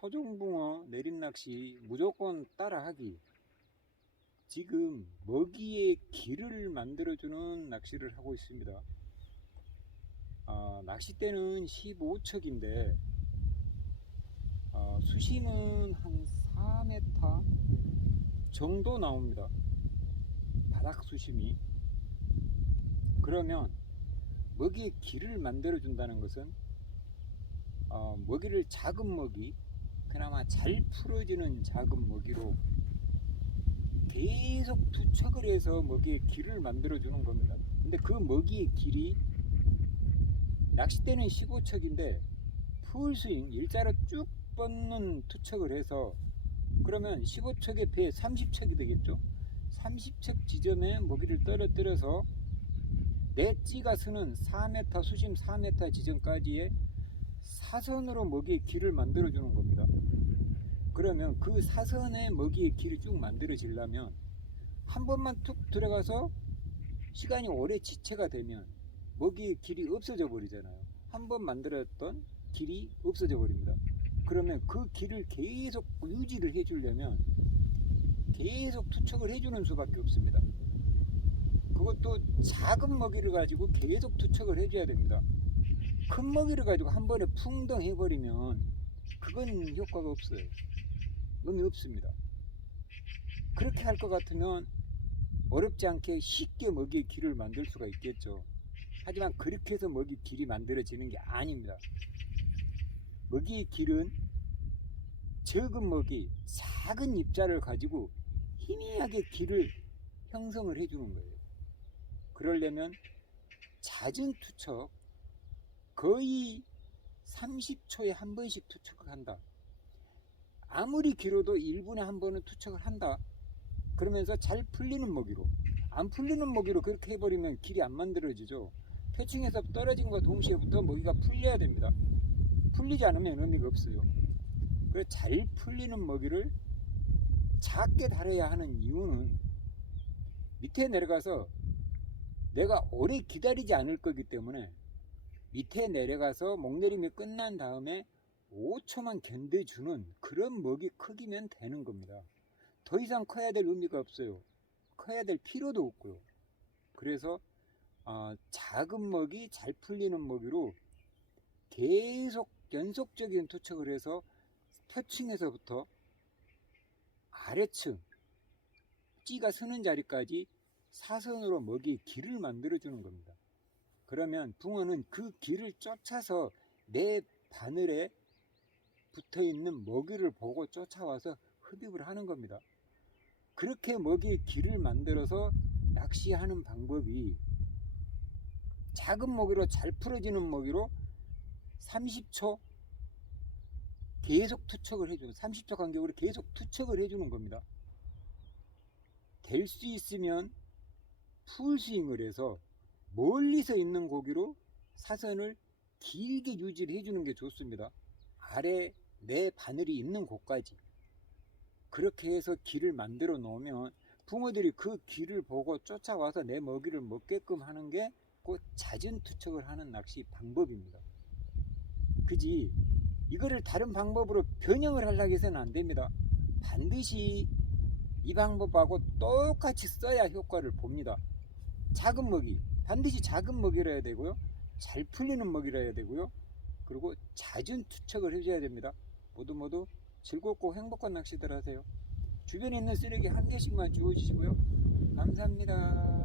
토종붕어 내림낚시 무조건 따라하기. 지금 먹이의 길을 만들어주는 낚시를 하고 있습니다. 아, 낚싯대는 15척인데 아, 수심은 한 4m 정도 나옵니다. 바닥 수심이. 그러면 먹이의 길을 만들어 준다는 것은 어, 먹이를 작은 먹이, 그나마 잘 풀어지는 작은 먹이로 계속 투척을 해서 먹이의 길을 만들어 주는 겁니다. 근데 그 먹이의 길이 낚싯대는 15척인데 풀스윙 일자로 쭉 뻗는 투척을 해서 그러면 15척의 배 30척이 되겠죠? 30척 지점에 먹이를 떨어뜨려서 내 찌가 서는 4m 수심 4m 지점까지의 사선으로 먹이의 길을 만들어 주는 겁니다. 그러면 그 사선에 먹이의 길이 쭉 만들어지려면 한 번만 툭 들어가서 시간이 오래 지체가 되면 먹이의 길이 없어져 버리잖아요. 한 번 만들었던 길이 없어져 버립니다. 그러면 그 길을 계속 유지를 해주려면 계속 투척을 해주는 수밖에 없습니다. 그것도 작은 먹이를 가지고 계속 투척을 해줘야 됩니다. 큰 먹이를 가지고 한 번에 풍덩 해버리면 그건 효과가 없어요. 의미 없습니다. 그렇게 할 것 같으면 어렵지 않게 쉽게 먹이의 길을 만들 수가 있겠죠. 하지만 그렇게 해서 먹이 길이 만들어지는 게 아닙니다. 먹이의 길은 적은 먹이, 작은 입자를 가지고 희미하게 길을 형성을 해주는 거예요. 그러려면 잦은 투척, 거의 30초에 한 번씩 투척을 한다. 아무리 길어도 1분에 한 번은 투척을 한다. 그러면서 잘 풀리는 먹이로. 안 풀리는 먹이로 그렇게 해버리면 길이 안 만들어지죠. 표층에서 떨어진과 동시에부터 먹이가 풀려야 됩니다. 풀리지 않으면 의미가 없어요. 그래서 잘 풀리는 먹이를 작게 다뤄야 하는 이유는 밑에 내려가서 내가 오래 기다리지 않을 거기 때문에 밑에 내려가서 목내림이 끝난 다음에 5초만 견뎌주는 그런 먹이 크기면 되는 겁니다. 더 이상 커야 될 의미가 없어요. 커야 될 필요도 없고요. 그래서 어, 작은 먹이 잘 풀리는 먹이로 계속 연속적인 투척을 해서 표층에서부터 아래층 찌가 서는 자리까지 사선으로 먹이 길을 만들어 주는 겁니다. 그러면 붕어는 그 길을 쫓아서 내 바늘에 붙어 있는 먹이를 보고 쫓아와서 흡입을 하는 겁니다. 그렇게 먹이의 길을 만들어서 낚시하는 방법이 작은 먹이로 잘 풀어지는 먹이로 30초 계속 투척을 해주는 30초 간격으로 계속 투척을 해주는 겁니다. 될 수 있으면 풀스윙을 해서 멀리서 있는 고기로 사선을 길게 유지를 해주는 게 좋습니다. 아래 내 바늘이 있는 곳까지. 그렇게 해서 길을 만들어 놓으면 붕어들이 그 길을 보고 쫓아와서 내 먹이를 먹게끔 하는 게그 잦은 투척을 하는 낚시 방법입니다. 그지? 이거를 다른 방법으로 변형을 하려고 해서는 안 됩니다. 반드시 이 방법하고 똑같이 써야 효과를 봅니다. 작은 먹이, 반드시 작은 먹이라 해야 되고요. 잘 풀리는 먹이라 해야 되고요. 그리고 잦은 투척을 해줘야 됩니다. 모두 모두 즐겁고 행복한 낚시들 하세요. 주변에 있는 쓰레기 한 개씩만 주워주시고요. 감사합니다.